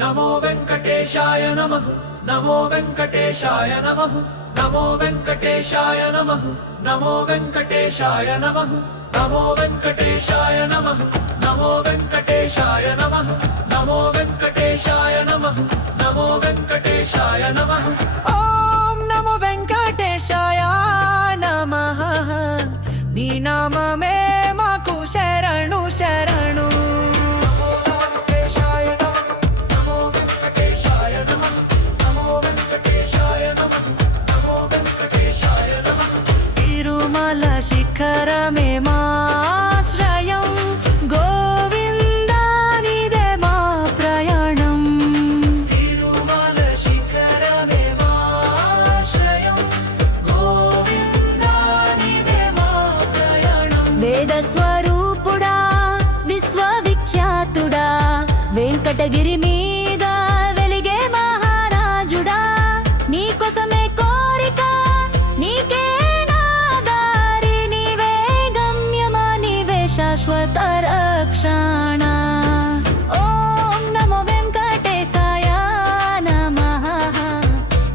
నమో వెంకటేశాయ నమః నమో వెంకటేశాయ నమః నమో వెంకటేశాయ నమః నమో వెంకటేశాయ నమః నమో వెంకటేశాయ నమః నమో వెంకటేశాయ నమః నమో వెంకటేశాయ నమః నమో వెంకటేశాయ నమః ఓం నమో వెంకటేశాయ నమః నీ నామమే మాకు శరణు శరణు తిరుమల శిఖరమే మాశ్రయం గోవిందా నీదే మా ప్రయాణం తిరుమల శిఖరమే మాశ్రయం గోవిందా నీదే మా ప్రయాణం వేద స్వరూపుడా విశ్వవిఖ్యాతుడా వెంకటగిరి మీద వెలిగే మహారాజుడా నీకోసమే కోరిక నీకే నాదారి నీవే గమ్యమా నీవే శాశ్వత రక్షణ ఓం నమో వెంకటేశాయ నమః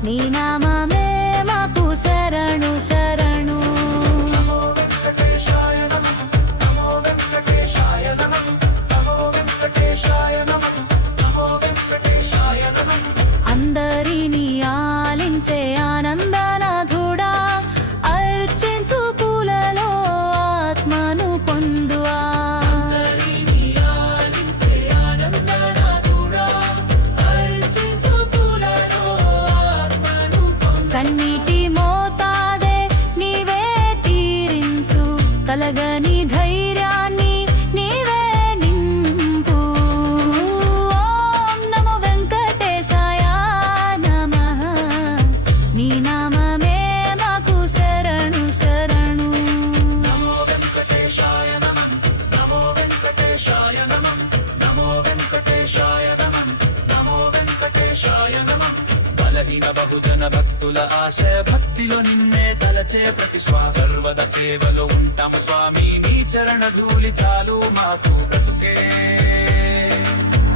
నీ నామమే మాకు శరణు శరణు నమో వెంకటేశాయ నమః నమో వెంకటేశాయ నమః నమో వెంకటేశాయ నమః నమో వెంకటేశాయ నమః అందరినీ ఆలించే ఆనందనాథుడా అర్చించు పూలలో ఆత్మను పొందువా అందరినీ ఆలించే ఆనందనాథుడా అర్చించు పూలలో ఆత్మను పొందు కన్నీటి మోతాదే నీవే తీరించు కలగని ధైర్యాన్ని నీవే నింపు ఓం నమో వెంకటేశాయ నమః నీ నామమే మాకు శరణు శరణు నమో వెంకటేశాయ నమః నమో వెంకటేశాయ నమః నమో వెంకటేశాయ నమః నమో వెంకటేశాయ నమః బలహీన బహుజన భక్తుల ఆశ భక్తిలో నిన్నే తలచే ప్రతి సర్వద సేవలో ఉంటాము స్వామి నీ చరణ ధూళి చాలు మాకు బ్రతుకే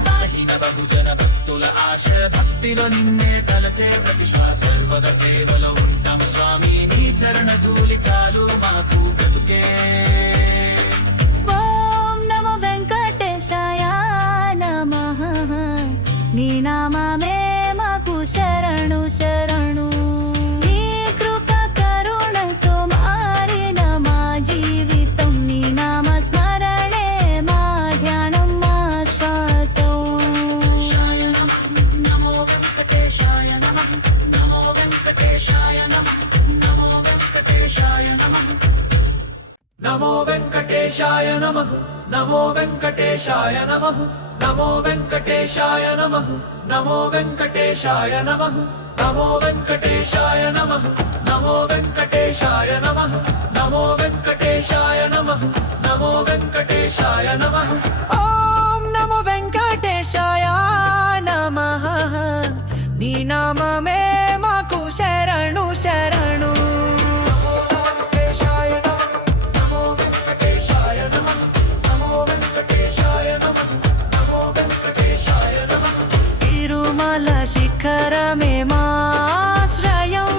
బలహీన బహుజన భక్తుల ఆశ భక్తిలో నిన్నే తలచే ప్రతి సర్వద సేవలో ఉంటాము స్వామి నీ చరణ ధూళి చాలు మాకు బ్రతుకే ఓం నమో వెంకటేశాయ నమః నీ నామమే మాకు శరణు శరణు నీ కృప కరుణతో మారిన మా జీవితం నీ నామ స్మరణే మా ధ్యానం మా శ్వాసం నమో వెంకటేశాయ నమః నమో వెంకటేశాయ నమః నమో వెంకటేశాయ నమః నమో వెంకటేశాయ నమః నమో వెంకటేశాయ నమః నమో వెంకటేశాయ నమః నమో వెంకటేశాయ నమః నమో వెంకటేశాయ నమః నమో వెంకటేశాయ నమః నమో వెంకటేశాయ నమః నమో వెంకటేశాయ నమః ఓం నమో వెంకటేశాయ నమః నీ నామమే మాకు శరణు శరణు నమో వెంకటేశాయ నమః నమో వెంకటేశాయ నమః నమో వెంకటేశాయ నమః తిరుమల శిఖరమే మాశ్రయం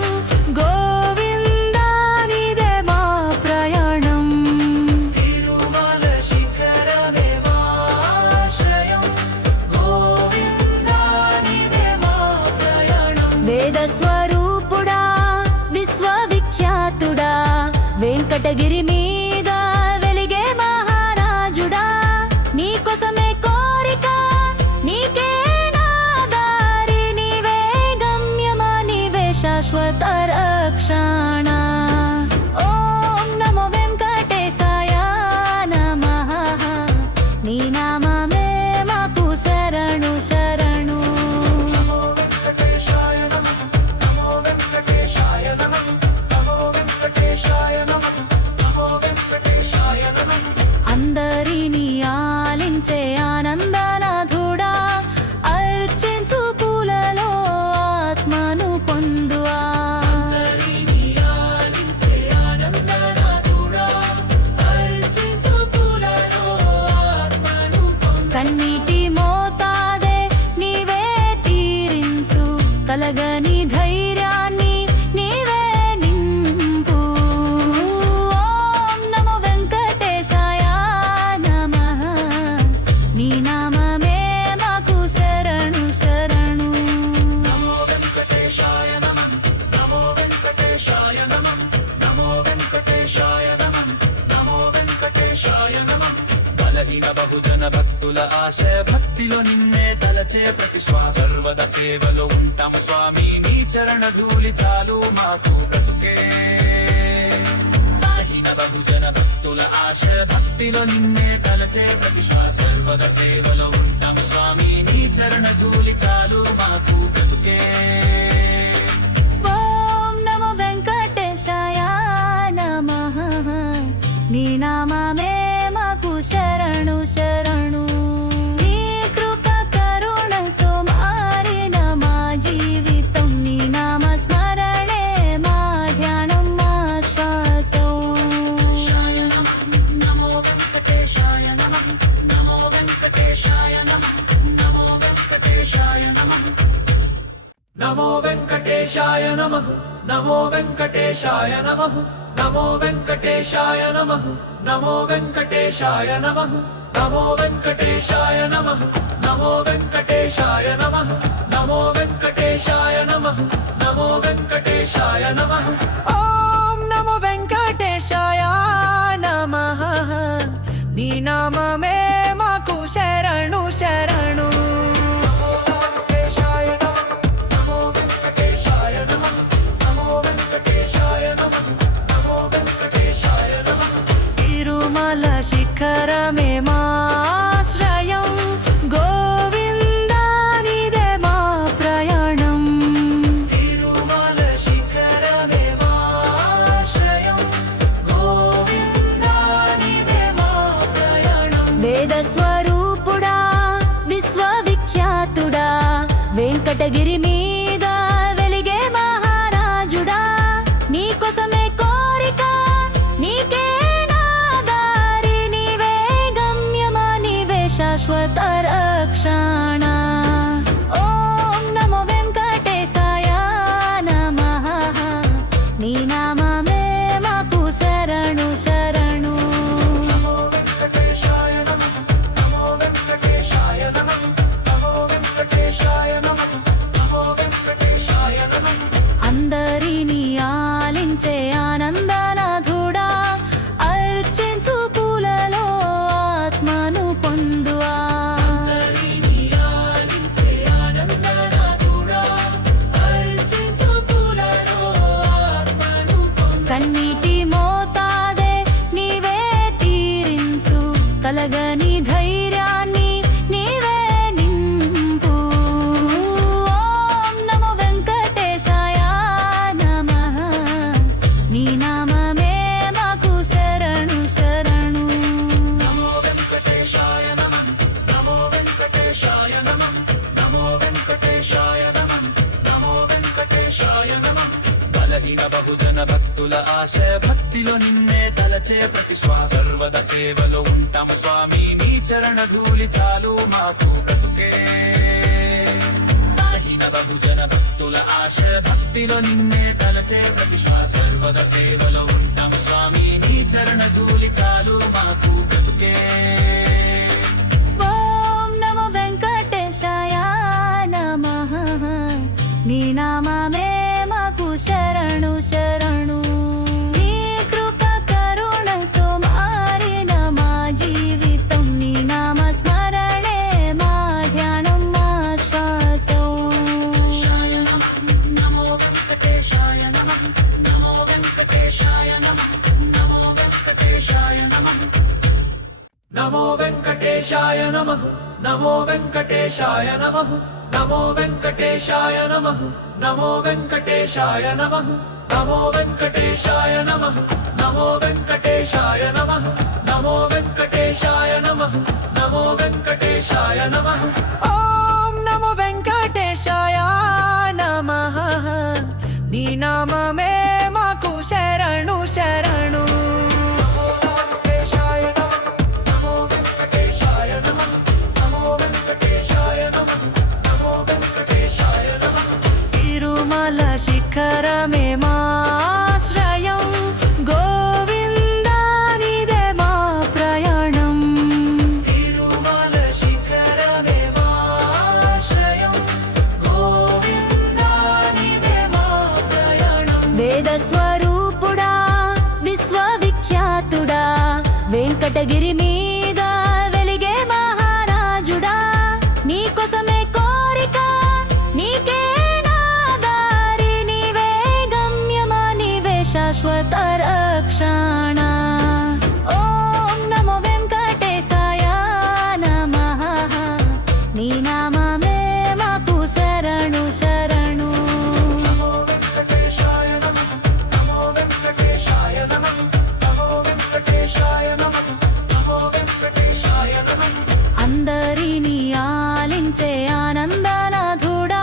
గోవిందా నీదే మా ప్రయాణం తిరుమల శిఖరమే మాశ్రయం గోవిందా నీదే మా ప్రయాణం వేద స్వరూపుడా విశ్వవిఖ్యాతుడా వెంకటగిరి మీద వెలిగే మహారాజుడా నీకోసమే కోరిక నీకే నాదారి నీవే గమ్యమా నీవే శాశ్వత రక్షణ ఓం నమో వెంకటేశాయ నమః నీ నామమే మాకు శరణు శరణు నమో వెంకటేశాయ నమః నమో వెంకటేశాయ నమః నమో వెంకటేశాయ నమః నమో వెంకటేశాయ నమః అందరినీ ఆలించే ఆనందనాథుడా అర్చించు పూలలో ఆత్మను పొందువా కలగని ధైర్యాన్ని నీవే నింపు. ఓం నమో వెంకటేశాయ నమః. నీ నామమే మాకు శరణు శరణు. నమో వెంకటేశాయ నమః నమో వెంకటేశాయ నమః నమో వెంకటేశాయ నమః నమో వెంకటేశాయ నమః. బలహీన బహుజన భక్తుల ఆశ భక్తిలో నిన్నే తలచే ప్రతి శ్వాస సర్వద సేవలో ఉంటాము స్వామి నీ చరణ ధూళి చాలు మాకు బ్రతుకే. బలహీన బహుజన భక్తుల ఆశ భక్తిలో నిన్నే తలచే ప్రతి శ్వాస సర్వద సేవలో ఉంటాము స్వామి నీ చరణ ధూళి చాలు మాకు బ్రతుకే. ఓం నమో వెంకటేశాయ నమః. నీ నామమే మాకు శరణు శరణు. నీ కృప కరుణతో మారిన మా జీవితం. నీ నామ స్మరణే మా ధ్యానం మా శ్వాసం. నమో వెంకటేశాయ నమః నమో వెంకటేశాయ నమః నమో వెంకటేశాయ నమః. నమో వెంకటేశాయ నమః నమో వెంకటేశాయ నమః నమో వెంకటేశాయ నమః నమో వెంకటేశాయ నమః నమో వెంకటేశాయ నమః నమో వెంకటేశాయ నమః నమో వెంకటేశాయ నమః నమో వెంకటేశాయ నమః. ఓం నమో వెంకటేశాయ నమః. నీ నామమే మాకు శరణు శరణు. నమో వెంకటేశాయ నమః నమో వెంకటేశాయ నమః నమో వెంకటేశాయ నమః నమో వెంకటేశాయ నమః. తిరుమల శిఖరమే మాశ్రయం. గోవిందా నీదే మా ప్రయాణం. తిరుమల శిఖరమే మాశ్రయం గోవిందా నీదే మా ప్రయాణం. వేద స్వరూపుడా విశ్వవిఖ్యాతుడా వెంకటగిరి మీద వెలిగే మహారాజుడా. నీ కోసమే కోరిక నీకే నా దారి. నీవే గమ్యమా నీవే శాశ్వత రక్షణ. ఓం నమో వెంకటేశాయ నమః. నీ నామమే మాకు శరణు శరణు. నమో వెంకటేశాయ నమః నమో వెంకటేశాయ నమః నమో వెంకటేశాయ నమః నమో వెంకటేశాయ నమః. అందరినీ ఆలించే ఆనందనాథుడా. అర్చించు పూలలో ఆత్మను పొందువా. అందరినీ ఆలించే ఆనందనాథుడా, అర్చించు పూలలో ఆత్మను పొందు. కన్నీటి మోతాదే నీవే తీరించు. కలగని ధైర్యాన్ని నీవే నింపు. ఓం నమో వెంకటేశాయ నమః. నీ నామమే మాకు శరణు శరణు. నమో వెంకటేశాయ నమః నమో వెంకటేశాయ నమః నమో వెంకటేశాయ నమః నమో వెంకటేశాయ నమః. బలహీన బహుజన భక్తుల ఆశ భక్తిలో నిన్నే తలచే ప్రతి శ్వాస సర్వద సేవలో ఉంటాము స్వామి నీ చరణ ధూళి చాలు మాకు బ్రతుకే. బలహీన బహుజన భక్తుల ఆశ భక్తిలో నిన్నే తలచే ప్రతి శ్వాస సర్వద సేవలో ఉంటాము స్వామి నీ చరణ ధూళి చాలు మాకు బ్రతుకే. ఓం నమో వెంకటేశాయ నమః. నీ నామమే మాకు శరణు శరణు. నీ కృప కరుణతో మారిన మా జీవితం. నీ నామ స్మరణే మా ధ్యానం మా శ్వాసం. నమో వెంకటేశాయ నమః నమో వెంకటేశాయ నమః నమో వెంకటేశాయ నమః. నమో వెంకటేశాయ నమః నమో వెంకటేశాయ నమః నమో వెంకటేశాయ నమః నమో వెంకటేశాయ నమః నమో వెంకటేశాయ నమః నమో వెంకటేశాయ నమః నమో వెంకటేశాయ నమః నమో వెంకటేశాయ నమః. ఓం నమో వెంకటేశాయ నమః. నీ నామమే మాకు శరణు శరణు. నమో వెంకటేశాయ నమః నమో వెంకటేశాయ నమః నమో వెంకటేశాయ నమః నమో వెంకటేశాయ నమః. తిరుమల శిఖరమే మాశ్రయం గోవిందా నీదే మా ప్రయాణం తిరుమల శిఖరమే మాశ్రయం గోవిందా నీదే మా ప్రయాణం వేద స్వరూపుడా విశ్వవిఖ్యాతుడా వెంకటగిరి మీద వెలిగే మహారాజుడా నీకోసమే కోరిక నీకే నా దారి నీవే గమ్యమా నీవే శాశ్వత రక్షణ ఓం నమో వెంకటేశాయ నమః నీ నామమే మాకు శరణు శరణు నమో వెంకటేశాయ నమః నమో వెంకటేశాయ నమః నమో వెంకటేశాయ నమః నమో వెంకటేశాయ నమః అందరినీ ఆలించే ఆనందనాథుడా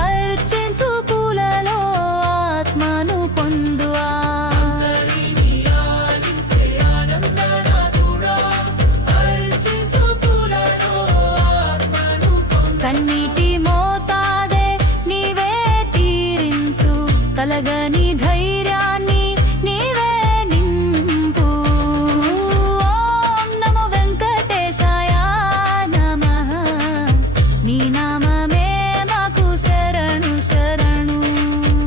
అర్చించు పూలలో ఆత్మను పొందువా అందరినీ ఆలించే ఆనందనాథుడా అర్చించు పూలలో ఆత్మను పొందు కన్నీటి మోతాదే నీవే తీరించు కలగని ధైర్యాన్ని నీవే నింపు ఓం నమో వెంకటేశాయ నమః నీ నామమే మాకు శరణు శరణు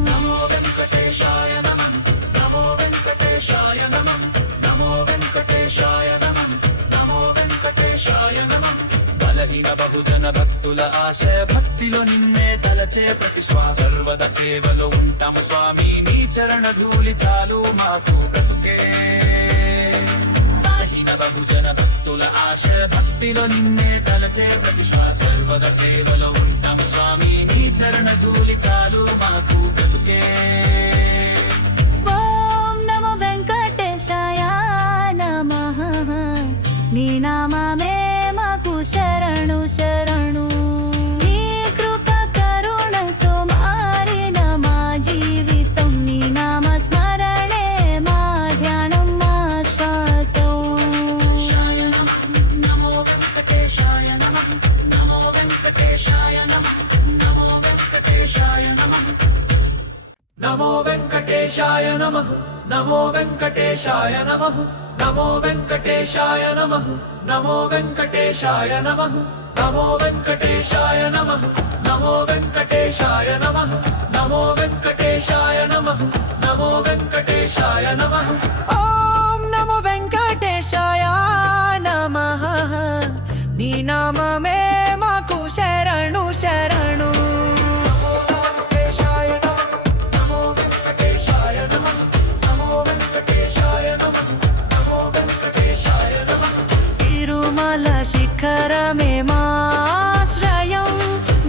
నమో వెంకటేశాయ నమః నమో వెంకటేశాయ నమః నమో వెంకటేశాయ నమః నమో వెంకటేశాయ నమః బలహీన బహుజన భక్తుల ఆశ భక్తిలో నిన్నే తలచే ప్రతి శ్వాస సర్వద సేవలో ఉంటాము స్వామి నీ చరణ ధూళి చాలు మాకు బ్రతుకే బలహీన బహుజన భక్తుల ఆశ భక్తిలో నిన్నే తలచే ప్రతి శ్వాస సర్వద సేవలో ఉంటాము స్వామి నీ చరణ ధూళి చాలు మాకు బ్రతుకే ఓం నమో వెంకటేశాయ నమః నీ నామమే మాకు శరణు శరణు నీ కృప కరుణతో మారిన మా జీవితం నీ నామ స్మరణే మా ధ్యానం మా శ్వాసం నమో వెంకటేశాయ నమః నమో వెంకటేశాయ నమః నమో వెంకటేశాయ నమః నమో వెంకటేశాయ నమః నమో వెంకటేశాయ నమః నమో వెంకటేశాయ నమః నమో వెంకటేశాయ నమః నమో వెంకటేశాయ నమః నమో వెంకటేశాయ నమః నమో వెంకటేశాయ నమః నమో వెంకటేశాయ నమః ఓం నమో వెంకటేశాయ నమః నీ నామమే మాకు శరణు శరణు నమో వెంకటేశాయ నమః నమో వెంకటేశాయ నమః నమో వెంకటేశాయ నమః నమో వెంకటేశాయ నమః తిరుమల శిఖరమే మాశ్రయం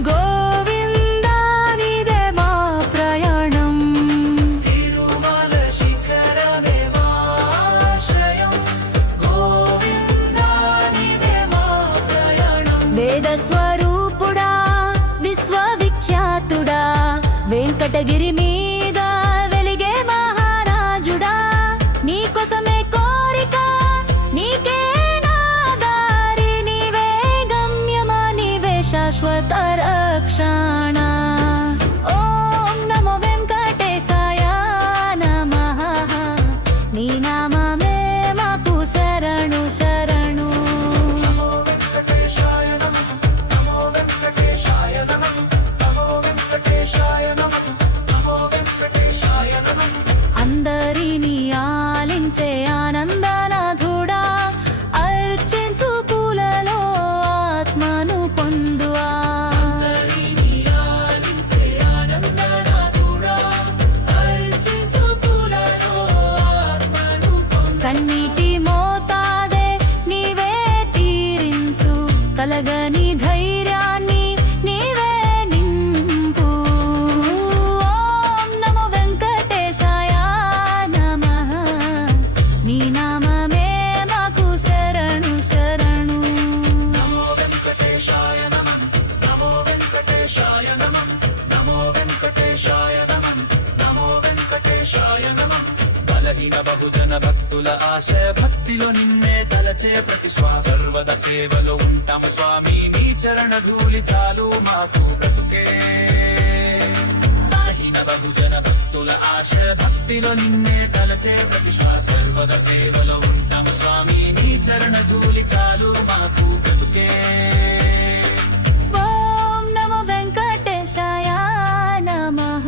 గోవిందా నీదే మా ప్రయాణం తిరుమల శిఖరమే మాశ్రయం గోవిందా నీదే మా ప్రయాణం వేద స్వరూపుడా విశ్వవిఖ్యాతుడా వెంకటగిరి మీద వెలిగే మహారాజుడా నీకోసమే కోరిక నీకే నా దారి నీవే గమ్యమా నీవే శాశ్వత రక్షణ ఓం నమో వెంకటేశాయ నమః నీ నామమే మాకు శరణు శరణు నమో వెంకటేశాయ నమః నమో వెంకటేశాయ నమః నమో వెంకటేశాయ నమః నమో వెంకటేశాయ నమః అందరినీ ఆలించే ఆనందనాథుడా అర్చించు పూలలో ఆత్మను పొందువా అందరినీ ఆలించే ఆనందనాథుడా అర్చించు పూలలో ఆత్మను పొందు కన్నీటి మోతాదే నీవే తీరించు కలగని ధైర్యాన్ని నీవే నింపు ఓం నమో వెంకటేశాయ నమః నీ నామమే మాకు శరణు శరణు నమో వెంకటేశాయ నమః నమో వెంకటేశాయ నమః నమో వెంకటేశాయ నమః నమో వెంకటేశాయ నమః బలహీన బహుజన భక్తుల ఆశ భక్తిలో నిన్నే తలచే ప్రతి శ్వాస సర్వద సేవలో ఉంటాము స్వామి నీ చరణ ధూళి చాలు మాకు బ్రతుకే బలహీన బహుజన భక్తుల ఆశ భక్తిలో నిన్నే తలచే ప్రతి శ్వాస సర్వద సేవలో ఉంటాం స్వామి నీ చరణ ధూళి చాలు మాకు బ్రతుకే ఓం నమో వెంకటేశాయ నమః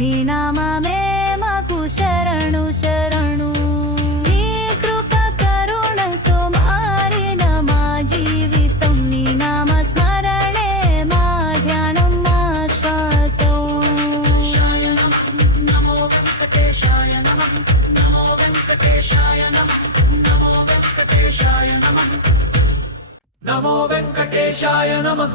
నీ నామమే మాకు శరణు శరణు నీ కృప కరుణతో మారిన మా జీవితం నీ నామ స్మరణే మా ధ్యానం మా శ్వాసం నమో వెంకటేశాయ నమః నమో వెంకటేశాయ నమః నమో వెంకటేశాయ నమః నమో వెంకటేశాయ నమః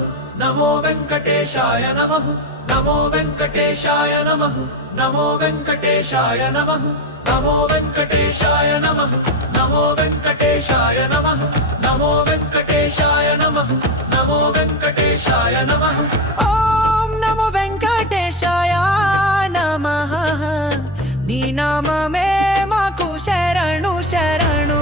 నమో వెంకటేశాయ నమః నమో వెంకటేశాయ నమః నమో వెంకటేశాయ నమః నమో వెంకటేశాయ నమః నమో వెంకటేశాయ నమః నమో వెంకటేశాయ నమః నమో వెంకటేశాయ నమః ఓం నమో వెంకటేశాయ నమః నీ నామమే మాకు శరణు శరణు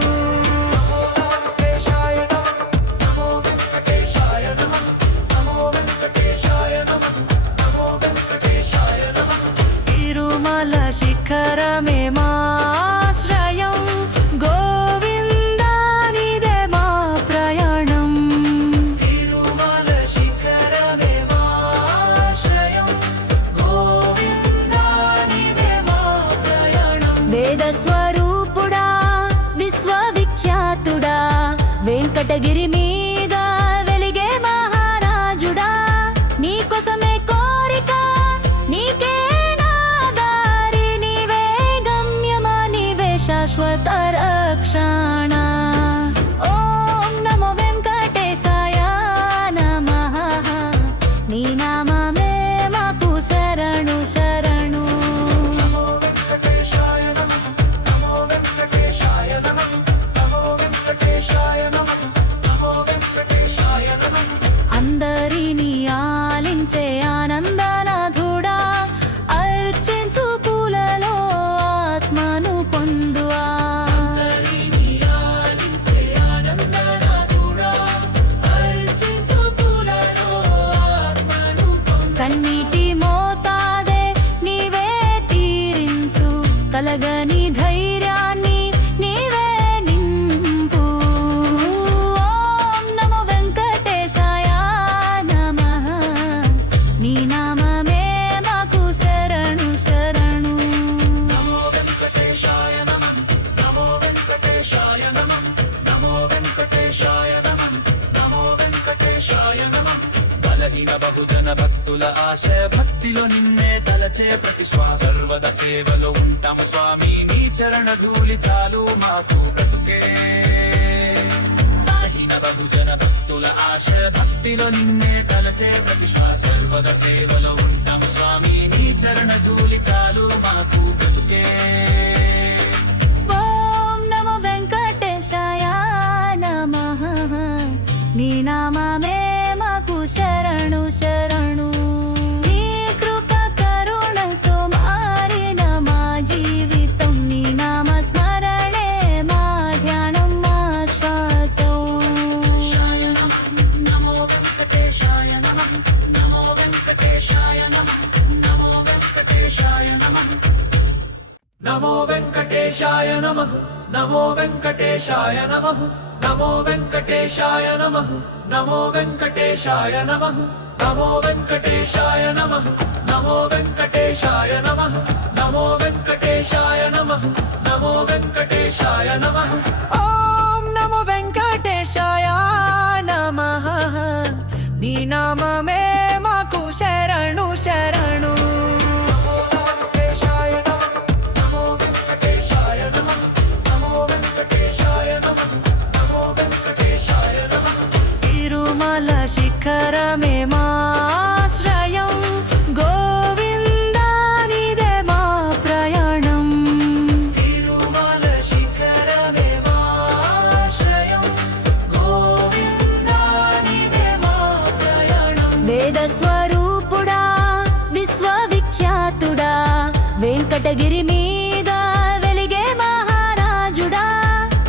నమో వెంకటేశాయ నమః నమో వెంకటేశాయ నమః నమో వెంకటేశాయ నమః తిరుమల శిఖరమే మాశ్రయం గోవిందా నీదే మా ప్రయాణం తిరుమల శిఖరమే మాశ్రయం గోవిందా నీదే మా ప్రయాణం వేద స్వరూపుడా విశ్వవిఖ్యాతుడా వెంకటగిరి మీద వెలిగే మహారాజుడా నీ కోసమే కోరిక నీకే నా దారి నీవే గమ్యమా నీవే శాశ్వత రక్షణ ఓం నమో వెంకటేశాయ నమః నీ నామమే మాకు శరణు శరణు నమో వెంకటేశాయ నమః నమో వెంకటేశాయ నమః నమో వెంకటేశాయ నమః నమో వెంకటేశాయ నమః అందరినీ ఆలించే ఆనందనాథుడా అర్చించు పూలలో ఆత్మను పొందువా హరిని ఆలించే ఆనందనాథుడా అర్చించు పూలలో ఆత్మను పొందు కన్నీటి మోతాదే నీవే తీరించు కలగని ధైర్యాన్ని నీవే నింపు ఓం నమో వెంకటేశాయ నమః నీ నామమే మాకు శరణు శరణు నమో వెంకటేశాయ నమః నమో వెంకటేశాయ నమః నమో వెంకటేశాయ నమః నమో వెంకటేశాయ నమః బలహీన బహుజన భక్తుల ఆశ భక్తిలో నిన్నే తలచే ప్రతి శ్వాస సర్వద సేవలో ఉంటాము స్వామి నీ చరణ ధూళి చాలు మాకు బ్రతుకే బలహీన బహుజన భక్తుల ఆశ భక్తిలో నిన్నే తలచే ప్రతి శ్వాస సర్వద సేవలో ఉంటాము స్వామి నీ చరణ ధూళి చాలు మాకు బ్రతుకే ఓం నమో వెంకటేశాయ నమః నీ నామమే మాకు శరణు శరణు నీ కృప కరుణతో మారిన మా జీవితం నీ నామ స్మరణే మా ధ్యానం మా శ్వాసం నమో వెంకటేశాయ నమః నమో వెంకటేశాయ నమః నమో వెంకటేశాయ నమః నమో వెంకటేశాయ నమః నమో వెంకటేశాయ నమః నమో వెంకటేశాయ నమః నమో వెంకటేశాయ నమః నమో వెంకటేశాయ నమః నమో వెంకటేశాయ నమః నమో వెంకటేశాయ నమః నమో వెంకటేశాయ నమః ఓం నమో వెంకటేశాయ నమః నీ నామమే మాకు శరణు శరణు నమో వెంకటేశాయ నమః నమో వెంకటేశాయ నమః నమో వెంకటేశాయ నమః తిరుమల శిఖరమే మాశ్రయం గోవిందా నీదే మా ప్రయాణం తిరుమల శిఖరమే మాశ్రయం గోవిందా నీదే మా ప్రయాణం వేద స్వరూపుడా విశ్వవిఖ్యాతుడా వెంకటగిరి మీద వెలిగే మహారాజుడా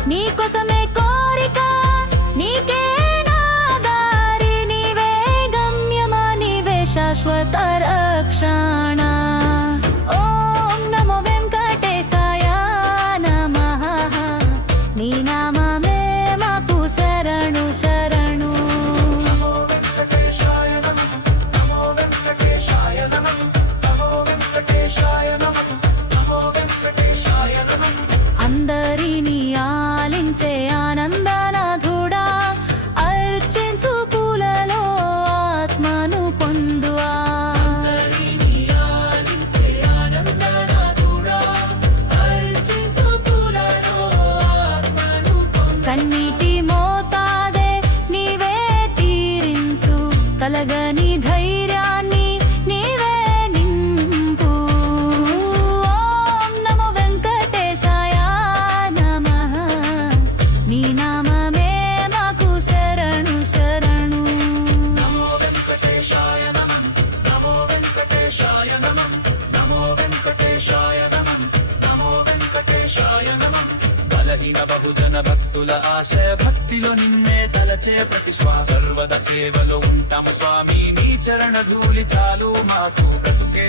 నీ కోసమే కోరిక నీకే నా దారి నీవే గమ్యమా నీవే శాశ్వత రక్షణ. ఓం నమో వెంకటేశాయ నమః. నీ నామమే మాకు శరణు శరణు. నమో వెంకటేశాయ నమః నమో వెంకటేశాయ నమః నమో వెంకటేశాయ నమః నమో వెంకటేశాయ నమః. అందరినీ ఆలించే ఆనందనాథుడా, అర్చించు పూలలో ఆత్మను పొందువా. అందరినీ ఆలించే ఆనందనాథుడా, అర్చించు పూలలో ఆత్మను పొందు. కన్నీటి మోతాదే నీవే తీరించు, కలగని ధైర్యాన్ని నీవే నింపు. ఓం నమో వెంకటేశాయ నమః. నీ నామమే మాకు శరణు శరణు. నమో వెంకటేశాయ నమః నమో వెంకటేశాయ నమః నమో వెంకటేశాయ నమః నమో వెంకటేశాయ నమః. బలహీన బహుజన భక్తుల ఆశయ భక్తిలో నిన్నే తలచే ప్రతి శ్వాస సర్వద సేవలో ఉంటాము స్వామి. నీ చరణ ధూళి చాలు మాకు బ్రతుకే.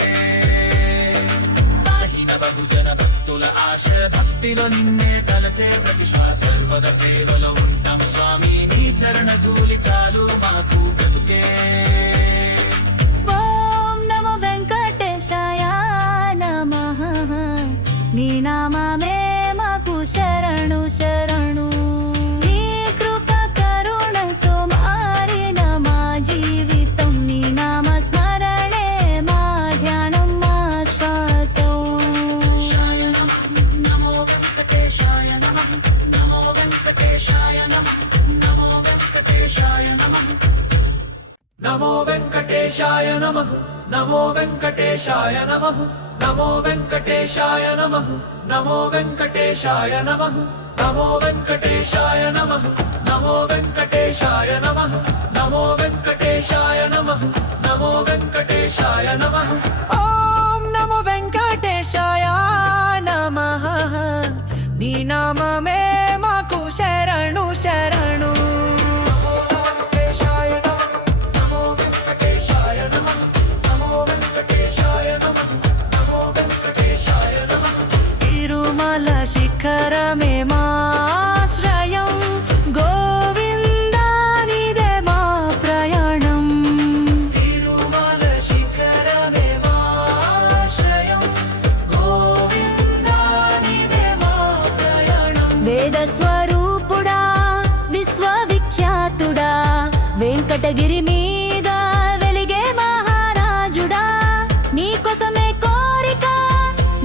బలహీన బహుజన భక్తుల ఆశయ భక్తిలో నిన్నే తలచే ప్రతి శ్వాస సర్వద సేవలో ఉంటాము స్వామి. నీ చరణ ధూళి చాలు మాకు బ్రతుకే. ఓం నమో వెంకటేశాయ నమః. నీ నామమే మాకు శరణు శరణు. నీ కృప కరుణతో మారిన మా జీవితం, నీ నామ స్మరణే మా ధ్యానం మా శ్వాసం. నమో వెంకటేశాయ నమః నమో వెంకటేశాయ నమః నమో వెంకటేశాయ నమః. నమో వెంకటేశాయ నమః నమో వెంకటేశాయ నమః నమో వెంకటేశాయ నమః నమో వెంకటేశాయ నమః నమో వెంకటేశాయ నమః నమో వెంకటేశాయ నమః నమో వెంకటేశాయ నమః నమో వెంకటేశాయ నమః. ఓం నమో వెంకటేశాయ నమః. నీ నామమే మాకు శరణు శరణు. నమో వెంకటేశాయ నమః నమో వెంకటేశాయ నమః నమో వెంకటేశాయ నమః నమో వెంకటేశాయ నమః. తిరుమల శిఖరమే మాశ్రయం, గోవిందా నీదే మా ప్రయాణం. తిరుమల శిఖరమే మాశ్రయం, గోవిందా నీదే మా ప్రయాణం. వేద స్వరూపుడా విశ్వవిఖ్యాతుడా, వెంకటగిరి మీద వెలిగే మహారాజుడా. నీ కోసమే కోరిక,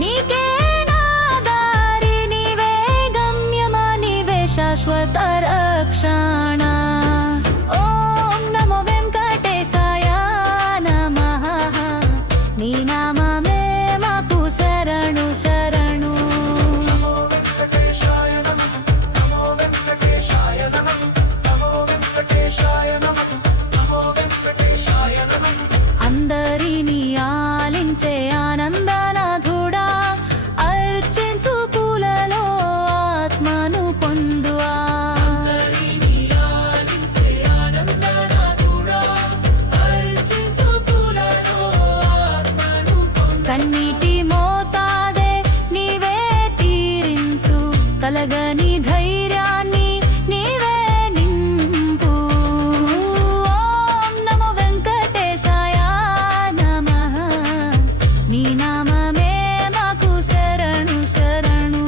నీకే నా దారి, నీవే గమ్యమా, నీవే శాశ్వత రక్షణ. ఓం నమో వెంకటేశాయ నమః. నీ నామమే మాకు శరణు శరణు. నమో వెంకటేశాయ నమః నమో వెంకటేశాయ నమః నమో వెంకటేశాయ నమః నమో వెంకటేశాయ నమః. అందరినీ ఆలించే ఆనందనాథుడా, అర్చించు పూలలో ఆత్మను పొందువా. అందరినీ ఆలించే ఆనందనాథుడా, అర్చించు పూలలో ఆత్మను పొందు. కన్నీటి మోతాదే నీవే తీరించు, కలగని ధైర్యాన్ని నీవే నింపు. ఓం నమో వెంకటేశాయ నమః. నీ నామమే మాకు శరణు శరణు.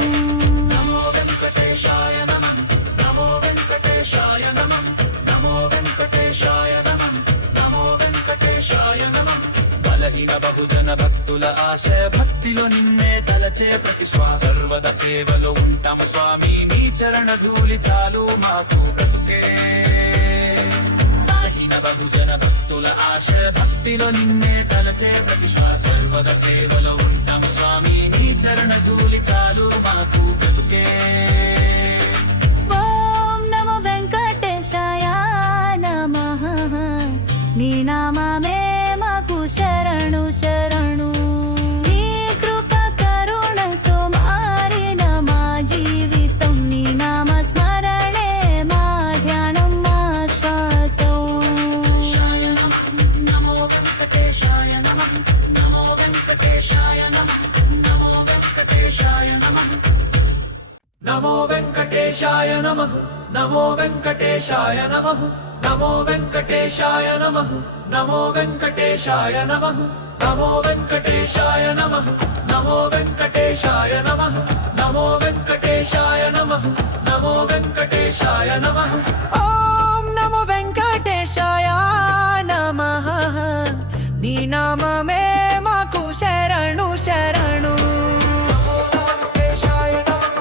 నమో వెంకటేశాయ నమః నమో వెంకటేశాయ నమః నమో వెంకటేశాయ నమః నమో వెంకటేశాయ నమః. బలహీన బహుజన భక్తుల ఆశయ భక్తిలో నిన్నే తలచే ప్రతి శ్వాస సర్వద సేవలో ఉంటాము స్వామి. నీ చరణ ధూళి చాలు మాకు బ్రతుకే. బలహీన బహుజన భక్తుల ఆశయ భక్తిలో నిన్నే తలచే ప్రతి శ్వాస సర్వద సేవలో ఉంటాము స్వామి. నీ చరణ ధూళి చాలు మాకు బ్రతుకే. ఓం నమో వెంకటేశాయ నమః. నీ నామమే మాకు శరణు శరణు. నీ కృప కరుణతో మారిన మా జీవితం, నీ నామ స్మరణే మా ధ్యానం మా శ్వాసం. నమో వెంకటేశాయ నమో వెంకటేశాయ నమః నమో వెంకటేశాయ నమః నమో వెంకటేశాయ నమః నమో వెంకటేశాయ నమః నమో వెంకటేశాయ నమః నమో వెంకటేశాయ నమః నమో వెంకటేశాయ నమః నమో వెంకటేశాయ నమః ఓం నమో వెంకటేశాయ నమః నీ నామమే మాకు శరణు శరణు నమో వెంకటేశాయ నమః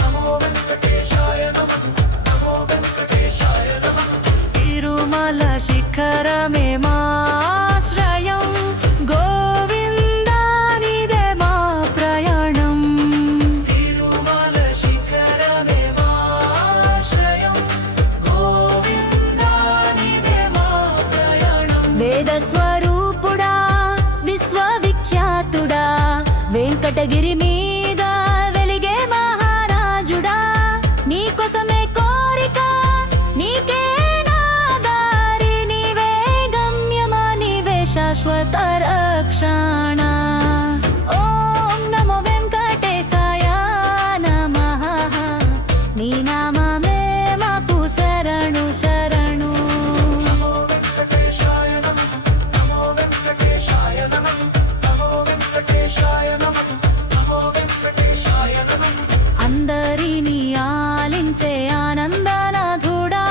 నమో వెంకటేశాయ నమః నమో వెంకటేశాయ నమః తిరుమల శిఖరమే మాశ్రయం గోవిందా నీదే మా ప్రయాణం తిరుమల శిఖరమే మాశ్రయం గోవిందా నీదే మా ప్రయాణం వేద స్వరూపుడా విశ్వవిఖ్యాతుడా వెంకటగిరి మీద వెలిగే మహారాజుడా నీకోసమే కోరిక నీకే నా దారి నీవే గమ్యమా నీవే శాశ్వత రక్షణ ఓం నమో వెంకటేశాయ నమః నీ నామమే మాకు శరణు శరణు నమో వెంకటేశాయ నమః నమో వెంకటేశాయ నమః నమో వెంకటేశాయ నమః నమో వెంకటేశాయ నమః అందరినీ ఆలించే ఆనందనాథుడా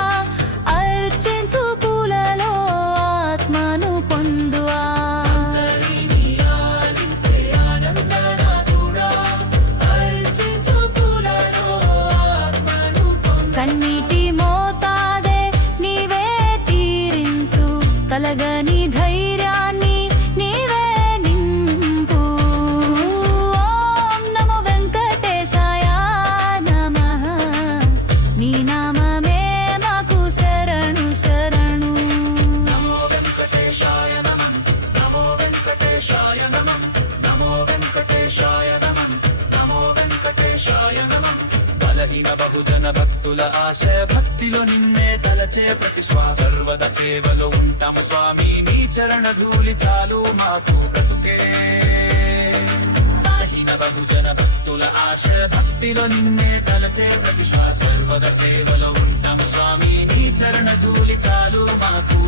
అర్చించు పూలలో ఆత్మను పొందువా అందరినీ ఆలించే ఆనందనాథుడా, అర్చించు పూలలో ఆత్మను పొందు. కన్నీటి మోతాదే నీవే తీరించు కలగని ధైర్యాన్ని నీవే నింపు ఓం నమో వెంకటేశాయ నమః నీ నామమే మాకు శరణు శరణు నమో వెంకటేశాయ నమః నమో వెంకటేశాయ నమః నమో వెంకటేశాయ నమః నమో వెంకటేశాయ నమః బలహీన బహుజన భక్తుల ఆశ భక్తిలో నిన్నే తలచే ప్రతి శ్వాస సర్వద సేవలో ఉంటాము స్వామి నీ చరణ ధూళి చాలు మాకు బ్రతుకే బలహీన బహుజన భక్తుల ఆశ భక్తిలో నిన్నే తలచే ప్రతి శ్వాస సర్వద సేవలో ఉంటాము స్వామి నీ చరణ ధూళి చాలు మాకు